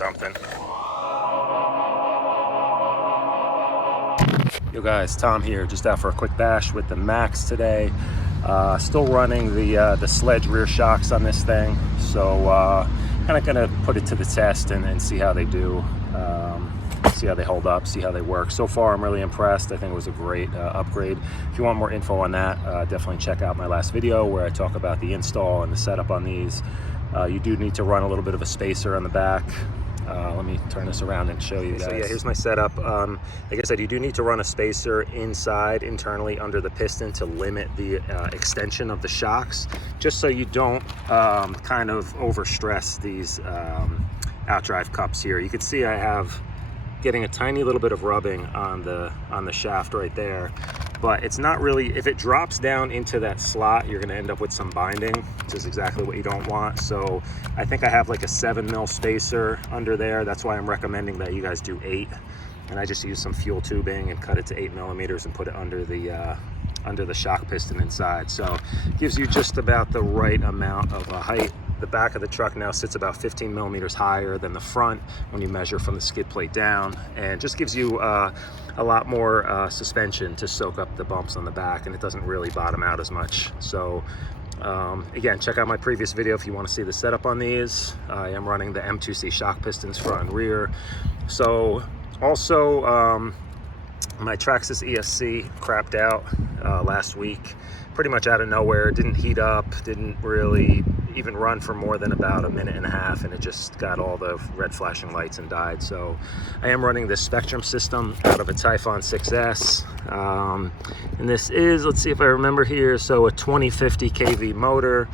something. Yo guys, Tom here, just out for a quick bash with the Maxx today. Still running the Sledge rear shocks on this thing, so kind of gonna put it to the test and see how they do, see how they hold up, see how they work. So far I'm really impressed. I think it was a great upgrade. If you want more info on that, definitely check out my last video where I talk about the install and the setup on these. You do need to run a little bit of a spacer on the back. Let me turn this around and show you guys. So yeah, here's my setup. Like I said, you do need to run a spacer internally under the piston to limit the extension of the shocks, just so you don't kind of overstress these outdrive cups here. You can see I have getting a tiny little bit of rubbing on the shaft right there, but it's not really, if it drops down into that slot, you're gonna end up with some binding, which is exactly what you don't want. So I think I have like a 7mm spacer under there. That's why I'm recommending that you guys do 8. And I just use some fuel tubing and cut it to 8mm and put it under the shock piston inside. So it gives you just about the right amount of height. The back of the truck now sits about 15mm higher than the front when you measure from the skid plate down, and just gives you a lot more suspension to soak up the bumps on the back, and it doesn't really bottom out as much. So again, check out my previous video if you want to see the setup on these. I am running the M2C shock pistons front and rear. So also my Traxxas ESC crapped out last week, pretty much out of nowhere. Didn't heat up, didn't really even run for more than about 1.5 minutes, and it just got all the red flashing lights and died. So I am running this Spectrum system out of a Typhon 6S, and this is, let's see if I remember here, so a 2050 kV motor,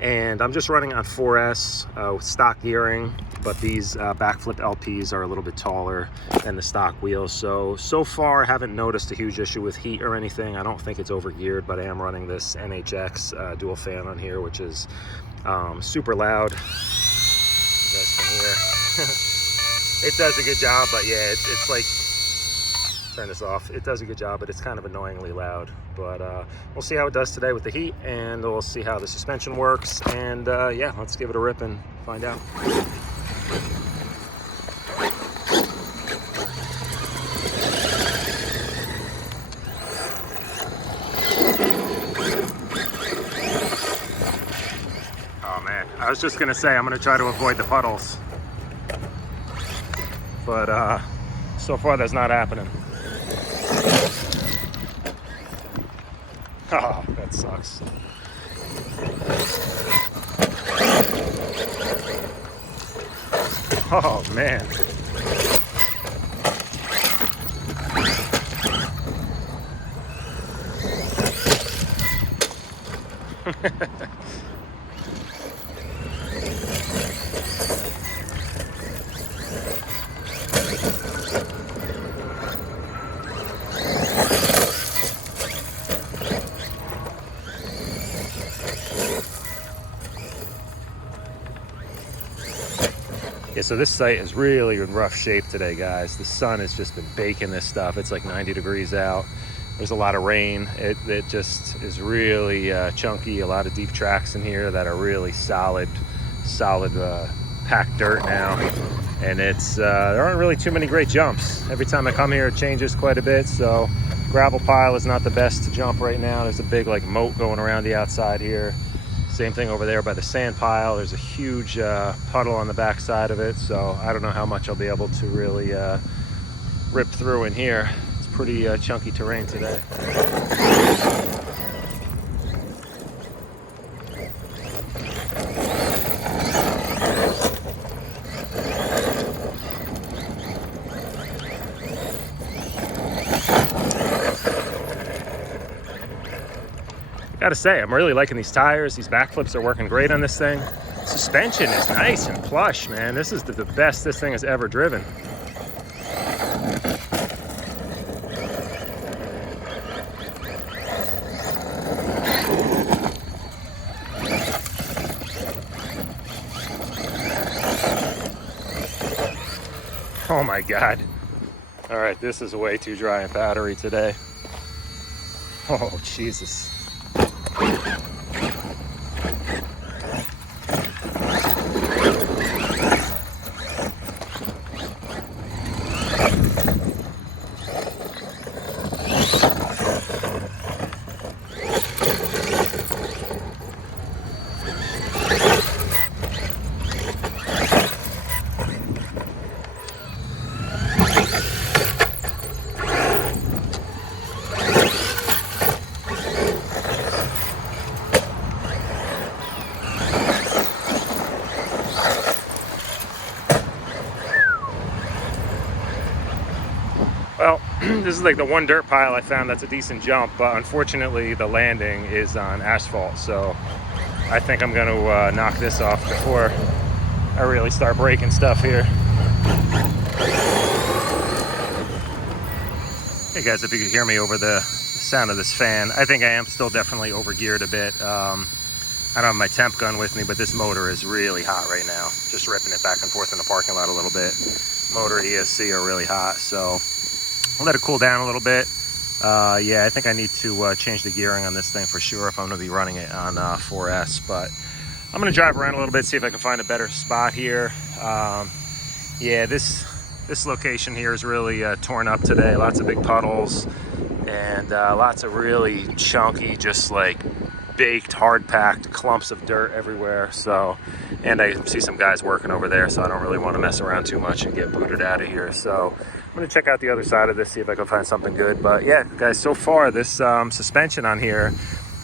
and I'm just running on 4S with stock gearing, but these backflip LPs are a little bit taller than the stock wheels. So far I haven't noticed a huge issue with heat or anything. I don't think it's over geared, but I am running this NHX dual fan on here, which is super loud. You guys can hear. It does a good job, but yeah, it's like, turn this off. It does a good job, but it's kind of annoyingly loud. But we'll see how it does today with the heat, and we'll see how the suspension works. And yeah, let's give it a rip and find out. Oh man, I was just gonna say I'm gonna try to avoid the puddles, but so far that's not happening. Oh, that sucks. Oh man. Yeah, so this site is really in rough shape today, guys. The sun has just been baking this stuff. It's like 90 degrees out. There's a lot of rain. It just is really chunky. A lot of deep tracks in here that are really solid packed dirt now. And there aren't really too many great jumps. Every time I come here, it changes quite a bit. So gravel pile is not the best to jump right now. There's a big like moat going around the outside here. Same thing over there by the sand pile. There's a huge puddle on the back side of it, so I don't know how much I'll be able to really rip through in here. It's pretty chunky terrain today. Gotta say, I'm really liking these tires. These backflips are working great on this thing. Suspension is nice and plush, man. This is the best this thing has ever driven. Oh my God. All right, this is way too dry and powdery today. Oh, Jesus. Well, this is like the one dirt pile I found that's a decent jump, but unfortunately the landing is on asphalt, so I think I'm going to knock this off before I really start breaking stuff here. Hey guys, if you could hear me over the sound of this fan, I think I am still definitely overgeared a bit. I don't have my temp gun with me, but this motor is really hot right now. Just ripping it back and forth in the parking lot a little bit. Motor and ESC are really hot, so I'll let it cool down a little bit. Yeah, I think I need to change the gearing on this thing for sure if I'm going to be running it on 4S. But I'm going to drive around a little bit, see if I can find a better spot here. Yeah, this location here is really torn up today. Lots of big puddles and lots of really chunky, just like baked, hard-packed clumps of dirt everywhere. So, and I see some guys working over there, so I don't really want to mess around too much and get booted out of here. So I'm going to check out the other side of this, see if I can find something good. But yeah, guys, so far this suspension on here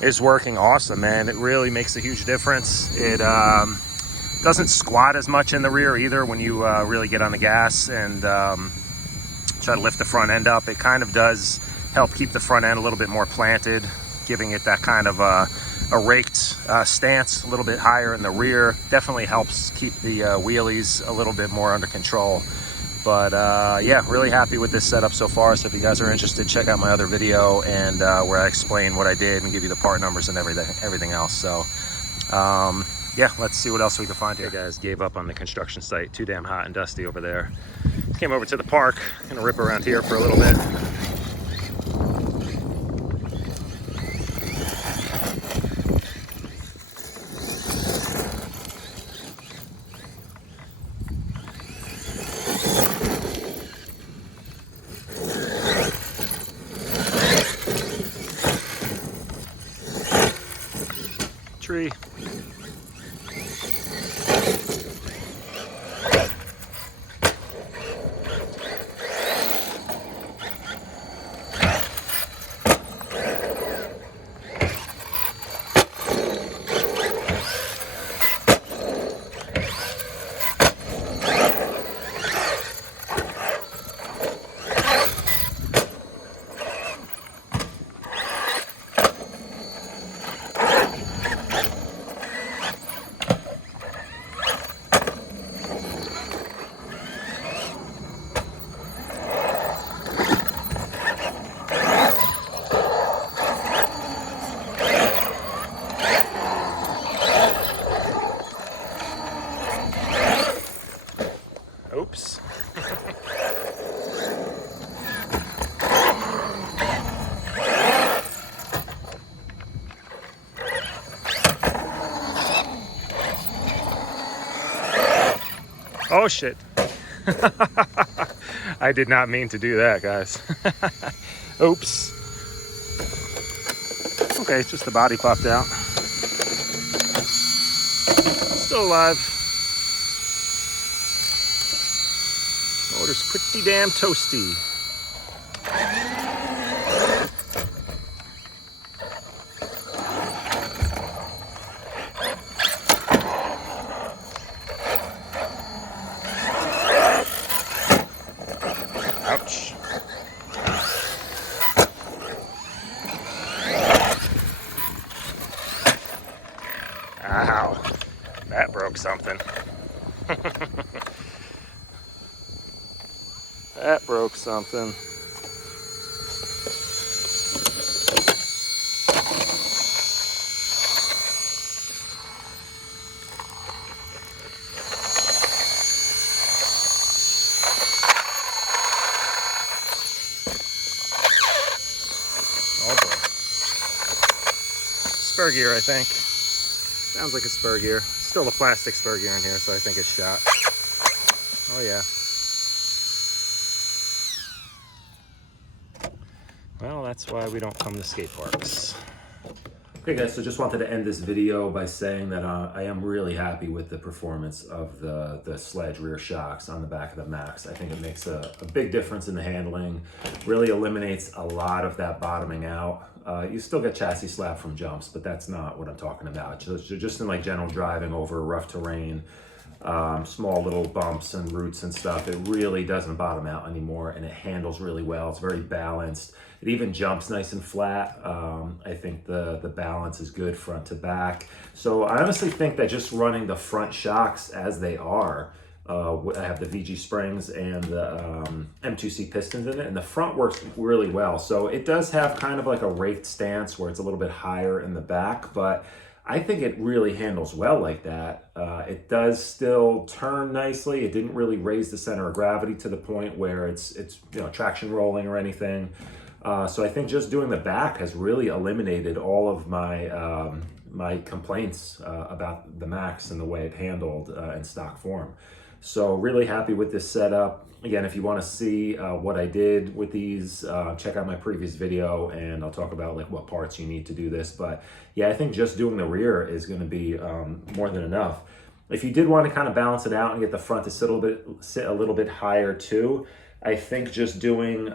is working awesome, man. It really makes a huge difference. It doesn't squat as much in the rear either when you really get on the gas and try to lift the front end up. It kind of does help keep the front end a little bit more planted, giving it that kind of a raked stance, a little bit higher in the rear. Definitely helps keep the wheelies a little bit more under control. But yeah, really happy with this setup so far. So if you guys are interested, check out my other video and where I explain what I did and give you the part numbers and everything else. So yeah, let's see what else we can find here. Guys, gave up on the construction site. Too damn hot and dusty over there. Came over to the park. Gonna rip around here for a little bit. Tree. Oops. Oh shit. I did not mean to do that, guys. Oops. Okay, just the body popped out. Still alive. Motor's pretty damn toasty. Ouch. Ow. That broke something. That broke something. Oh boy. Spur gear, I think. Sounds like a spur gear. Still a plastic spur gear in here, so I think it's shot. Oh yeah. Well, that's why we don't come to skate parks. Okay guys, so just wanted to end this video by saying that I am really happy with the performance of the Sledge rear shocks on the back of the Maxx. I think it makes a big difference in the handling, really eliminates a lot of that bottoming out. You still get chassis slap from jumps, but that's not what I'm talking about. Just in like general driving over rough terrain, small little bumps and roots and stuff, it really doesn't bottom out anymore, and it handles really well. It's very balanced. It even jumps nice and flat. I think the balance is good front to back. So I honestly think that just running the front shocks as they are, I have the VG springs and the M2C pistons in it, and the front works really well. So it does have kind of like a raked stance where it's a little bit higher in the back, but I think it really handles well like that. It does still turn nicely. It didn't really raise the center of gravity to the point where it's traction rolling or anything. So I think just doing the back has really eliminated all of my my complaints about the Maxx and the way it handled in stock form. So really happy with this setup. Again, if you want to see what I did with these, check out my previous video and I'll talk about like what parts you need to do this. But yeah, I think just doing the rear is going to be more than enough. If you did want to kind of balance it out and get the front to sit a little bit higher too, I think just doing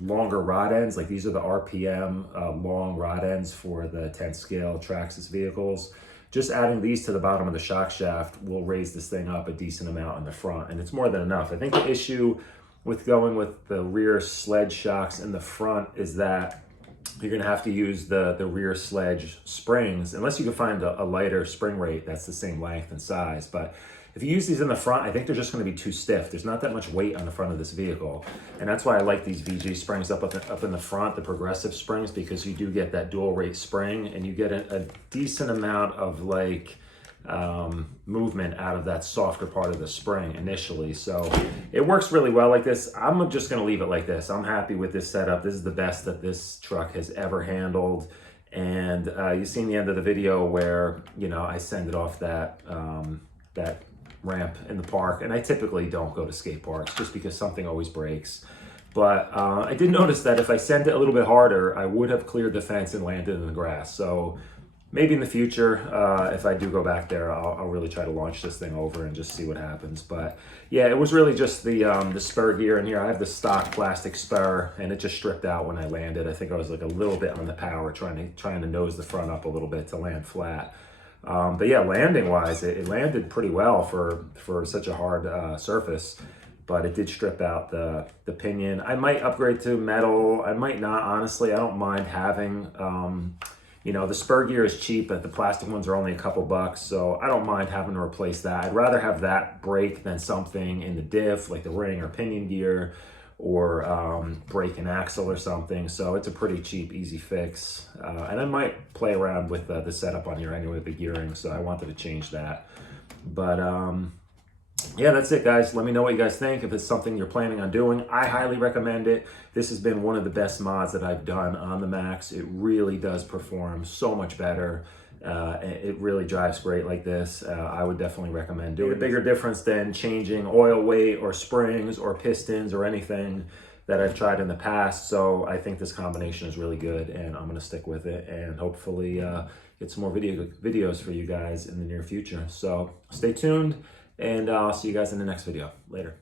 longer rod ends, like these are the RPM long rod ends for the 10 scale Traxxas vehicles. Just adding these to the bottom of the shock shaft will raise this thing up a decent amount in the front, and it's more than enough. I think the issue with going with the rear Sledge shocks in the front is that you're gonna have to use the rear Sledge springs, unless you can find a lighter spring rate that's the same length and size. But if you use these in the front, I think they're just going to be too stiff. There's not that much weight on the front of this vehicle. And that's why I like these VG springs up in the front, the progressive springs, because you do get that dual rate spring and you get a decent amount of like movement out of that softer part of the spring initially. So it works really well like this. I'm just going to leave it like this. I'm happy with this setup. This is the best that this truck has ever handled. And you seen the end of the video where, I send it off that ramp in the park, and I typically don't go to skate parks just because something always breaks. But I did notice that if I send it a little bit harder, I would have cleared the fence and landed in the grass. So maybe in the future, if I do go back there, I'll really try to launch this thing over and just see what happens. But yeah, it was really just the spur gear in here. I have the stock plastic spur, and it just stripped out when I landed. I think I was like a little bit on the power, trying to nose the front up a little bit to land flat. But yeah, landing wise, it landed pretty well for such a hard surface, but it did strip out the pinion. I might upgrade to metal. I might not, honestly. I don't mind having, the spur gear is cheap, but the plastic ones are only a couple bucks, so I don't mind having to replace that. I'd rather have that break than something in the diff, like the ring or pinion gear, or break an axle or something. So it's a pretty cheap, easy fix. And I might play around with the setup on here anyway, the gearing, so I wanted to change that. But yeah, that's it, guys. Let me know what you guys think. If it's something you're planning on doing, I highly recommend it. This has been one of the best mods that I've done on the Maxx. It really does perform so much better. It really drives great like this. I would definitely recommend doing it. A bigger difference than changing oil weight or springs or pistons or anything that I've tried in the past. So I think this combination is really good, and I'm going to stick with it and hopefully get some more videos for you guys in the near future. So stay tuned, and I'll see you guys in the next video. Later.